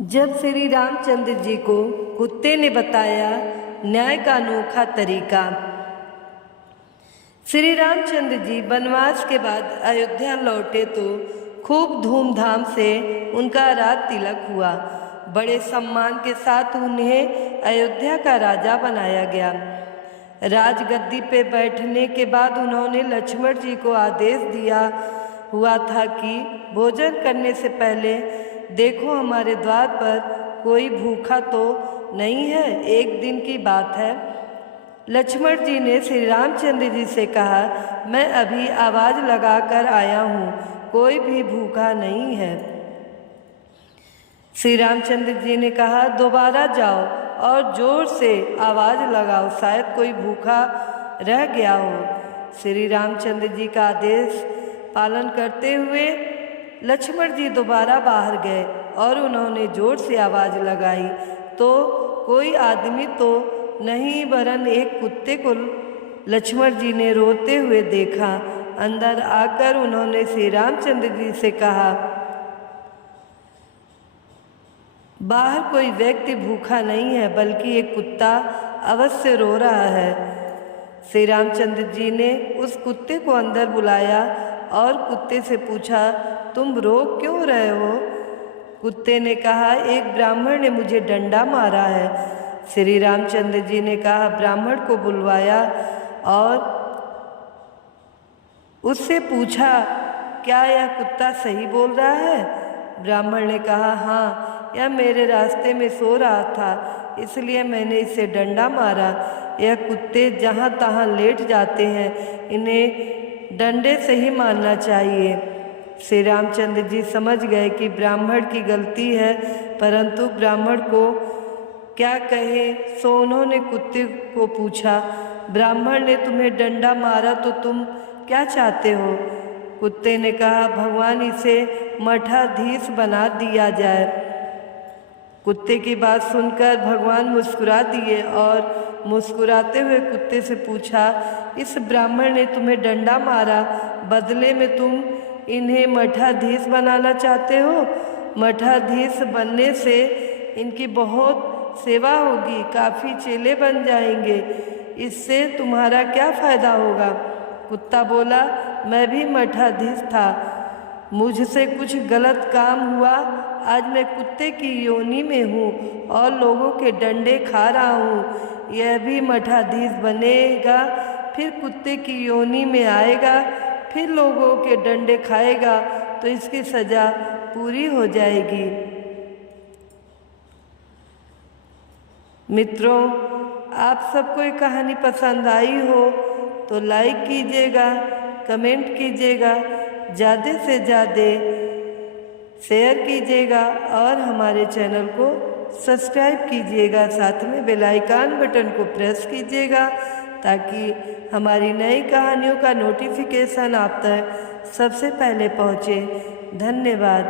जब श्री रामचंद्र जी को कुत्ते ने बताया न्याय का अनोखा तरीका। श्री रामचंद्र जी वनवास के बाद अयोध्या लौटे तो खूब धूमधाम से उनका राज तिलक हुआ। बड़े सम्मान के साथ उन्हें अयोध्या का राजा बनाया गया। राजगद्दी पे बैठने के बाद उन्होंने लक्ष्मण जी को आदेश दिया हुआ था कि भोजन करने से पहले देखो हमारे द्वार पर कोई भूखा तो नहीं है, एक दिन की बात है। लक्ष्मण जी ने श्री रामचंद्र जी से कहा, मैं अभी आवाज़ लगाकर आया हूँ, कोई भी भूखा नहीं है। श्री रामचंद्र जी ने कहा, दोबारा जाओ और जोर से आवाज़ लगाओ, शायद कोई भूखा रह गया हो। श्री रामचंद्र जी का आदेश पालन करते हुए लक्ष्मण जी दोबारा बाहर गए और उन्होंने जोर से आवाज़ लगाई तो कोई आदमी तो नहीं वरन एक कुत्ते को लक्ष्मण जी ने रोते हुए देखा। अंदर आकर उन्होंने श्री रामचंद्र जी से कहा, बाहर कोई व्यक्ति भूखा नहीं है, बल्कि एक कुत्ता अवश्य रो रहा है। श्री रामचंद्र जी ने उस कुत्ते को अंदर बुलाया और कुत्ते से पूछा, तुम रो क्यों रहे हो? कुत्ते ने कहा, एक ब्राह्मण ने मुझे डंडा मारा है। श्री रामचंद्र जी ने कहा, ब्राह्मण को बुलवाया और उससे पूछा, क्या यह कुत्ता सही बोल रहा है? ब्राह्मण ने कहा, हाँ, यह मेरे रास्ते में सो रहा था, इसलिए मैंने इसे डंडा मारा। यह कुत्ते जहाँ तहाँ लेट जाते हैं, इन्हें डंडे से ही मारना चाहिए। श्री रामचंद्र जी समझ गए कि ब्राह्मण की गलती है, परंतु ब्राह्मण को क्या कहे, सो उन्होंने कुत्ते को पूछा, ब्राह्मण ने तुम्हें डंडा मारा तो तुम क्या चाहते हो? कुत्ते ने कहा, भगवान इसे मठाधीश बना दिया जाए। कुत्ते की बात सुनकर भगवान मुस्कुरा दिए और मुस्कुराते हुए कुत्ते से पूछा, इस ब्राह्मण ने तुम्हें डंडा मारा, बदले में तुम इन्हें मठाधीश बनाना चाहते हो? मठाधीश बनने से इनकी बहुत सेवा होगी, काफ़ी चेले बन जाएंगे, इससे तुम्हारा क्या फ़ायदा होगा? कुत्ता बोला, मैं भी मठाधीश था, मुझसे कुछ गलत काम हुआ, आज मैं कुत्ते की योनि में हूँ और लोगों के डंडे खा रहा हूँ। यह भी मठाधीश बनेगा, फिर कुत्ते की योनि में आएगा, फिर लोगों के डंडे खाएगा, तो इसकी सज़ा पूरी हो जाएगी। मित्रों, आप सबको ये कहानी पसंद आई हो तो लाइक कीजिएगा, कमेंट कीजिएगा, ज़्यादा से ज़्यादा शेयर कीजिएगा और हमारे चैनल को सब्सक्राइब कीजिएगा। साथ में बेल आइकन बटन को प्रेस कीजिएगा ताकि हमारी नई कहानियों का नोटिफिकेशन आप तक सबसे पहले पहुँचे। धन्यवाद।